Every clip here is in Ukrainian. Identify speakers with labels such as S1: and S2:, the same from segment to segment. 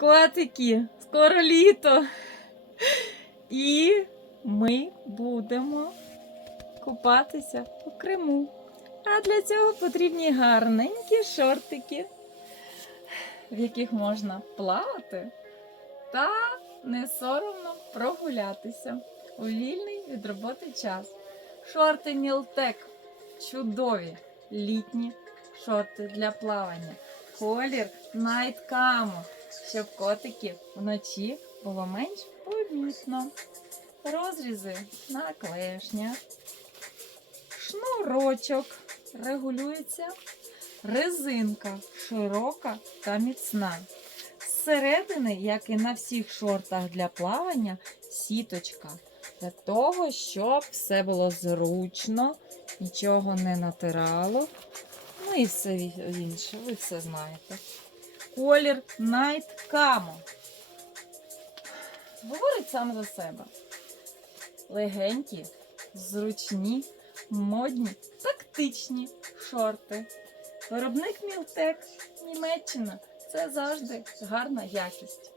S1: Котики, скоро літо. І ми будемо купатися у Криму. А для цього потрібні гарненькі шортики, в яких можна плавати та не соромно прогулятися у вільний від роботи час. Шорти Мілтек чудові літні шорти для плавання. Колір Camo, щоб котики вночі було менш помітно. Розрізи на клешнях. Шнурочок регулюється. Резинка широка та міцна. Зсередини, як і на всіх шортах для плавання, сіточка. Для того, щоб все було зручно, нічого не натирало. Ну і все інше, ви все знаєте. Колір Night Camo. Говорить сам за себе. Легенькі, зручні, модні, тактичні шорти. Виробник Мілтек, Німеччина. Це завжди гарна якість.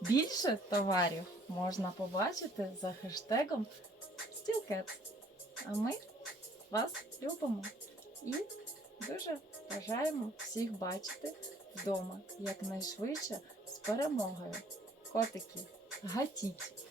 S1: Більше товарів можна побачити за хештегом SteelCat. А ми вас любимо і дуже бажаємо всіх бачити вдома якнайшвидше з перемогою. Котики, гатіть!